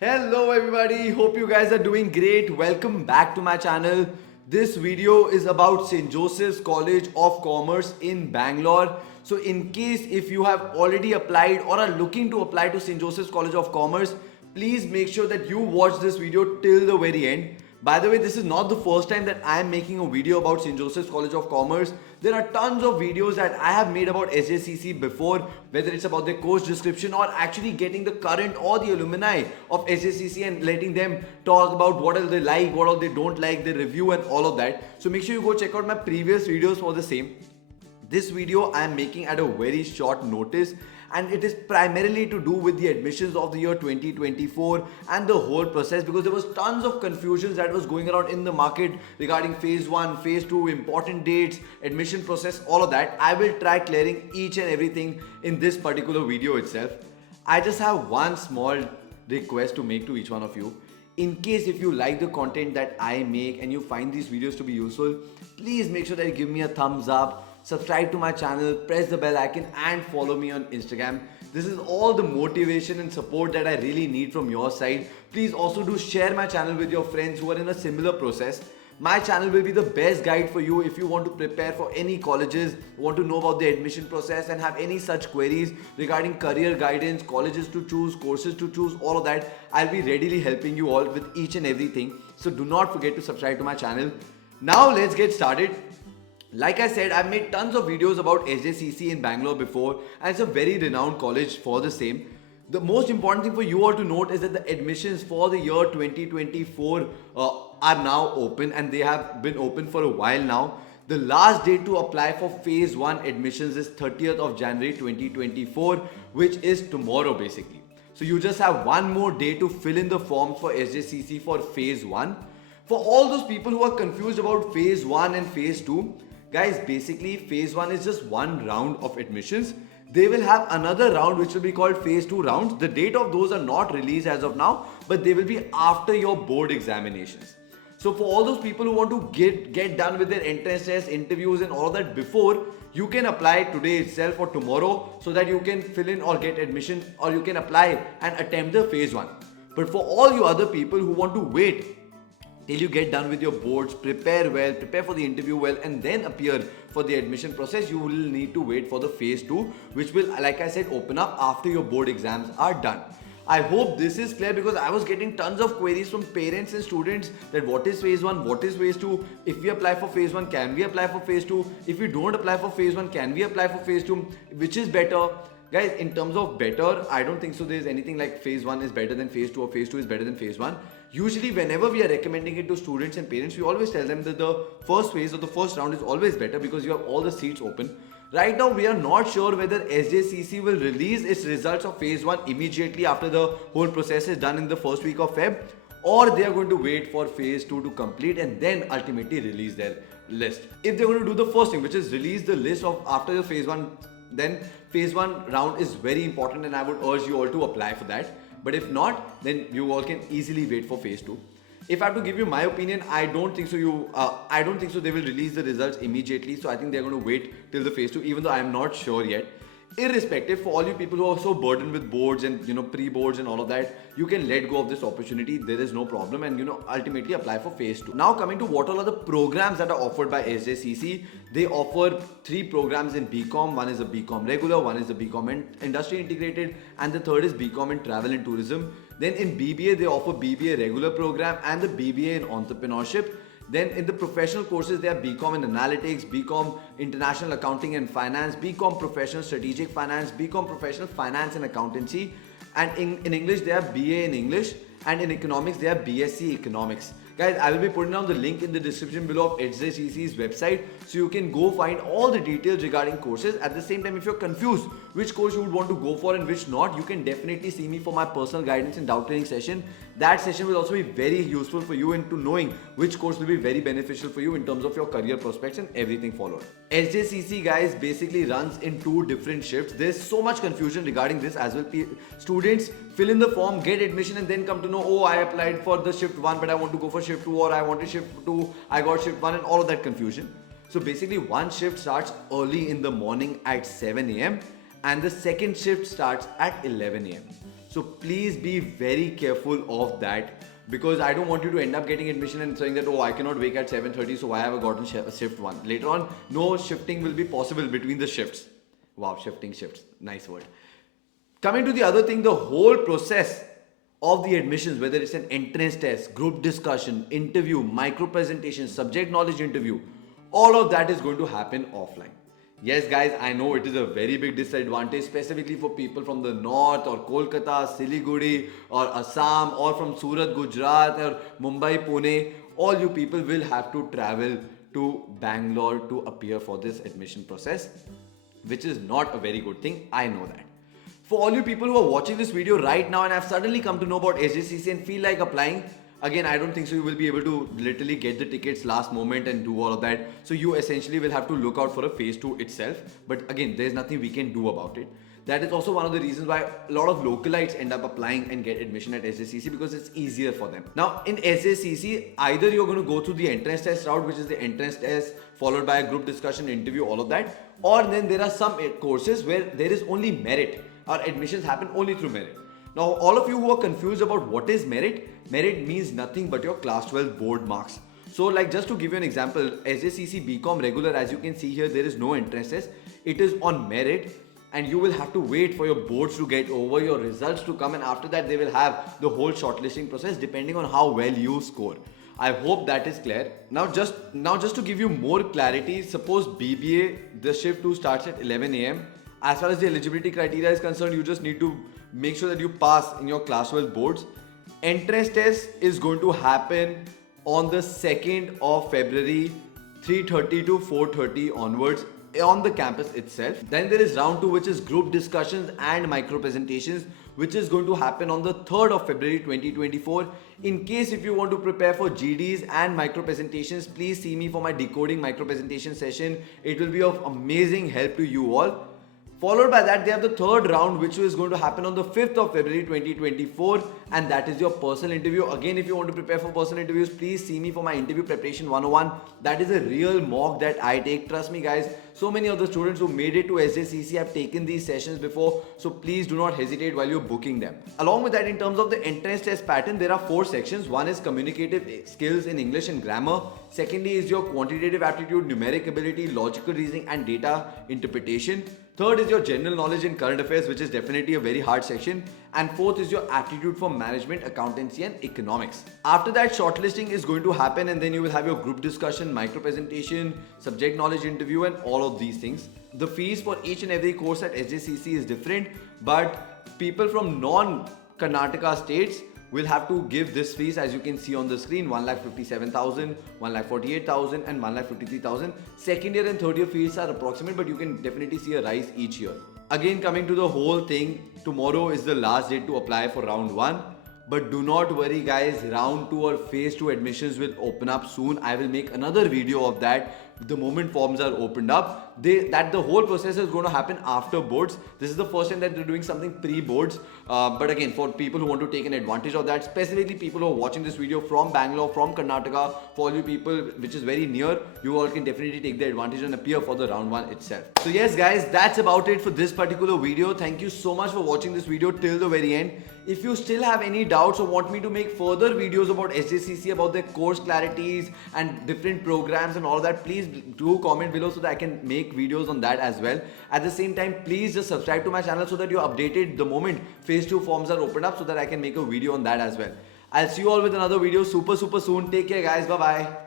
Hello everybody, hope you guys are doing great. Welcome back to my channel. This video is about St. Joseph's College of Commerce in Bangalore. So in case if you have already applied or are looking to apply to St. Joseph's College of Commerce, please make sure that you watch this video till the very end. By the way, this is not the first time that I am making a video about St. Joseph's College of Commerce. There are tons of videos that I have made about SJCC before, whether it's about their course description or actually getting the current or the alumni of SJCC and letting them talk about what all they like, what all they don't like, their review and all of that. So make sure you go check out my previous videos for the same. This video I am making at a very short notice and it is primarily to do with the admissions of the year 2024 and the whole process, because there was tons of confusions that was going around in the market regarding phase 1, phase 2, important dates, admission process, all of that. I will try clearing each and everything in this particular video itself. I just have one small request to make to each one of you. In case if you like the content that I make and you find these videos to be useful, please make sure that you give me a thumbs up, subscribe to my channel, press the bell icon and follow me on Instagram. This is all the motivation and support that I really need from your side. Please also do share my channel with your friends who are in a similar process. My channel will be the best guide for you if you want to prepare for any colleges, want to know about the admission process and have any such queries regarding career guidance, colleges to choose, courses to choose, all of that. I'll be readily helping you all with each and everything. So do not forget to subscribe to my channel. Now let's get started. Like I said, I've made tons of videos about SJCC in Bangalore before and it's a very renowned college for the same. The most important thing for you all to note is that the admissions for the year 2024 are now open and they have been open for a while now. The last date to apply for phase 1 admissions is 30th of January 2024, which is tomorrow basically. So you just have one more day to fill in the forms for SJCC for phase 1. For all those people who are confused about phase 1 and phase 2, guys, basically phase 1 is just one round of admissions. They will have another round which will be called phase 2 rounds. The date of those are not released as of now, but they will be after your board examinations. So for all those people who want to get done with their entrance tests, interviews and all that before, you can apply today itself or tomorrow so that you can fill in or get admission, or you can apply and attempt the phase 1. But for all you other people who want to wait till you get done with your boards, prepare well, prepare for the interview well and then appear for the admission process, you will need to wait for the phase 2, which will, like I said, open up after your board exams are done. I hope this is clear because I was getting tons of queries from parents and students that what is phase 1, what is phase 2, if we apply for phase 1, can we apply for phase 2, if we don't apply for phase 1, can we apply for phase 2, which is better? Guys, in terms of better, I don't think so there's anything like phase 1 is better than phase 2 or phase 2 is better than phase 1. Usually whenever we are recommending it to students and parents, we always tell them that the first phase or the first round is always better because you have all the seats open. Right now we are not sure whether SJCC will release its results of phase 1 immediately after the whole process is done in the first week of Feb, or they are going to wait for phase 2 to complete and then ultimately release their list. If they're going to do the first thing, which is release the list of after the phase 1, then phase 1 round is very important and I would urge you all to apply for that. But if not, then you all can easily wait for phase 2. If I have to give you my opinion, I don't think so. I don't think so. They will release the results immediately. So I think they're going to wait till the phase 2, even though I am not sure yet. Irrespective, for all you people who are so burdened with boards and pre-boards and all of that, you can let go of this opportunity. There is no problem, and ultimately apply for phase 2. Now coming to what all are the programs that are offered by SJCC, they offer 3 programs in BCom. One is a BCom regular, one is a BCom industry integrated, and the third is BCom in travel and tourism. Then in BBA, they offer BBA regular program and the BBA in entrepreneurship. Then in the professional courses, they have BCom in analytics, BCom international accounting and finance, BCom professional strategic finance, BCom professional finance and accountancy. And in English, they have BA in English, and in economics, they have BSc economics. Guys, I will be putting down the link in the description below of SJCC's website so you can go find all the details regarding courses. At the same time, if you're confused which course you would want to go for and which not, you can definitely see me for my personal guidance and doubt clearing session. That session will also be very useful for you into knowing which course will be very beneficial for you in terms of your career prospects and everything followed. SJCC, guys, basically runs in 2 different shifts. There's so much confusion regarding this as well. Students fill in the form, get admission and then come to know, oh, I applied for the shift 1 but I want to go for shift 2, or I wanted shift 2, I got shift 1, and all of that confusion. So basically one shift starts early in the morning at 7 a.m. and the second shift starts at 11 a.m. So please be very careful of that, because I don't want you to end up getting admission and saying that, oh, I cannot wake at 7:30, so why have I gotten shift 1? Later on, no shifting will be possible between the shifts. Wow, shifting shifts, nice word. Coming to the other thing, the whole process of the admissions, whether it's an entrance test, group discussion, interview, micro presentation, subject knowledge interview, all of that is going to happen offline. Yes, guys, I know it is a very big disadvantage, specifically for people from the north or Kolkata, Siliguri or Assam, or from Surat, Gujarat or Mumbai, Pune. All you people will have to travel to Bangalore to appear for this admission process, which is not a very good thing. I know that. For all you people who are watching this video right now and have suddenly come to know about SJCC and feel like applying, again, I don't think so you will be able to literally get the tickets last moment and do all of that. So you essentially will have to look out for a phase 2 itself. But again, there's nothing we can do about it. That is also one of the reasons why a lot of localites end up applying and get admission at SJCC, because it's easier for them. Now in SJCC, either you're going to go through the entrance test route, which is the entrance test followed by a group discussion, interview, all of that, or then there are some courses where there is only merit. Our admissions happen only through merit. Now, all of you who are confused about what is merit, merit means nothing but your class 12 board marks. So like, just to give you an example, SJCC BCom regular, as you can see here, there is no entrance test. It is on merit, and you will have to wait for your boards to get over, your results to come, and after that they will have the whole shortlisting process depending on how well you score. I hope that is clear. Now just to give you more clarity, suppose BBA, the shift 2 starts at 11 AM. As far as the eligibility criteria is concerned, you just need to make sure that you pass in your class 12 boards. Entrance test is going to happen on the 2nd of February, 3:30 to 4:30 onwards on the campus itself. Then there is round 2, which is group discussions and micro presentations, which is going to happen on the 3rd of February 2024. In case if you want to prepare for GDs and micro presentations, please see me for my decoding micro presentation session. It will be of amazing help to you all. Followed by that, they have the 3rd round, which is going to happen on the 5th of February 2024, and that is your personal interview. Again, if you want to prepare for personal interviews, please see me for my interview preparation 101. That is a real mock that I take. Trust me, guys, so many of the students who made it to SJCC have taken these sessions before, so please do not hesitate while you're booking them. Along with that, in terms of the entrance test pattern, there are 4 sections. One is communicative skills in English and grammar. Secondly is your quantitative aptitude, numeric ability, logical reasoning and data interpretation. Third is your general knowledge in current affairs, which is definitely a very hard section. And fourth is your aptitude for management, accountancy and economics. After that, shortlisting is going to happen, and then you will have your group discussion, micro presentation, subject knowledge interview and all of these things. The fees for each and every course at SJCC is different, but people from non-Karnataka states will have to give this fees, as you can see on the screen: 1,57,000, 1,48,000 and 1,53,000. Second year and third year fees are approximate, but you can definitely see a rise each year. Again, coming to the whole thing, tomorrow is the last date to apply for round 1. But do not worry, guys, round 2 or phase 2 admissions will open up soon. I will make another video of that the moment forms are opened up. The whole process is going to happen after boards. This is the first time that they're doing something pre-boards. But again, for people who want to take an advantage of that, specifically people who are watching this video from Bangalore, from Karnataka, for all you people which is very near, you all can definitely take the advantage and appear for the round 1 itself. So yes, guys, that's about it for this particular video. Thank you so much for watching this video till the very end. If you still have any doubts or want me to make further videos about SJCC, about their course clarities and different programs and all that, please do comment below so that I can make videos on that as well. At the same time, please just subscribe to my channel so that you're updated the moment phase 2 forms are opened up, so that I can make a video on that as well. I'll see you all with another video super soon. Take care, guys. Bye bye.